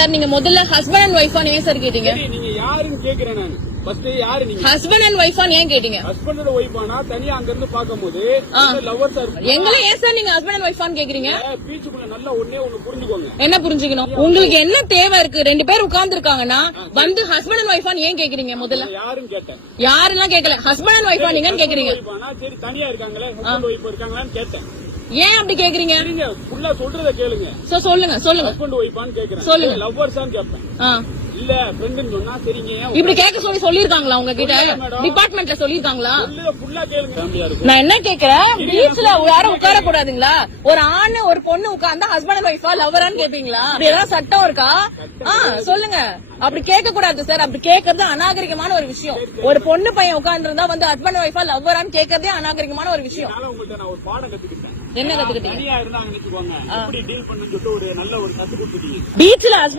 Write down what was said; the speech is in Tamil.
சார் நீங்க முதல்ல ஹஸ்பண்ட் அண்ட் ஒய்ஃபா ஏன் சார் கேட்டீங்க? நீங்க யாருன்னு கேக்குறேன் நான். ஃபர்ஸ்ட் யாரு நீங்க? ஹஸ்பண்ட் அண்ட் ஒய்ஃபா ஏன் கேட்டீங்க? ஹஸ்பண்ட் அண்ட் ஒய்ஃபானா தனியா அங்க இருந்து பாக்கும்போது லவ்வர்ஸ் இருக்கு. எங்களை ஏன் சார் நீங்க ஹஸ்பண்ட் அண்ட் ஒய்ஃபான்னு கேக்குறீங்க? பீச்சுக்குள்ள நல்லா ஒண்ணு புரிஞ்சுக்கோங்க. என்ன புரிஞ்சுக்கணும்? உங்களுக்கு என்ன தேவை இருக்கு? 2 பேர் உட்கார்ந்து இருக்காங்கன்னா வந்து ஹஸ்பண்ட் அண்ட் ஒய்ஃபான்னு ஏன் கேக்குறீங்க? முதல்ல யாருன்னு கேட்டேன். யாருன்னா கேட்கல, ஹஸ்பண்ட் அண்ட் ஒய்ஃபா நீங்கன்னு கேக்குறீங்க. சரி தனியா இருக்காங்களே ஹஸ்பண்ட் ஒய்ஃப் இருக்காங்களான்னு கேட்டேன். ஏன் அப்படி கேக்குறீங்க? நீங்க ஃபுல்லா சொல்றத கேளுங்க. சொல்லுங்க ஹஸ்பண்ட் ஒய்ஃபான்னு கேக்குறேன். சொல்லுங்க. லவ்வர்ஸான்னு கேட்பேன். இல்ல ஃப்ரெண்ட்னு சொன்னா சரிங்க. இப்படி கேட்க சொல்லிருக்காங்களா உங்ககிட்ட? டிபார்ட்மெண்ட்ல சொல்லிருக்காங்களா? ஃபுல்லா கேளுங்க. நான் என்ன கேக்குறேன், பீச்ல யாரும் உட்கார கூடாதுங்களா? ஒரு ஆணு ஒரு பொண்ணு உட்கார்ந்தா ஹஸ்பண்ட் அண்ட் ஒய்ஃபா லவ்வரான்னு கேப்பீங்களா? அப்படி ஏதாவது சட்டம் இருக்கா? சொல்லுங்க. அப்படி கேட்க கூடாது சார். அப்படி கேட்கறது அநாகரிகமான ஒரு விஷயம். ஒரு பொண்ணு பையன் உட்கார்ந்து இருந்தா வந்து ஹஸ்பண்ட் அண்ட் ஒய்ஃபா லவ்வரான்னு கேட்கறதே அநாகரிகமான ஒரு விஷயம். ஒரு பாடம் கத்துக்கிட்டேன். என்ன கத்துக்கிட்டீங்க? தனியா இருந்தாங்க நினைச்சுக்கோங்க, எப்படி டீல் பண்ணுன்னு சொல்லிட்டு ஒரு நல்ல ஒரு கத்து கொடுத்துட்டீங்க. பீச்ல ஹஸ்பண்ட்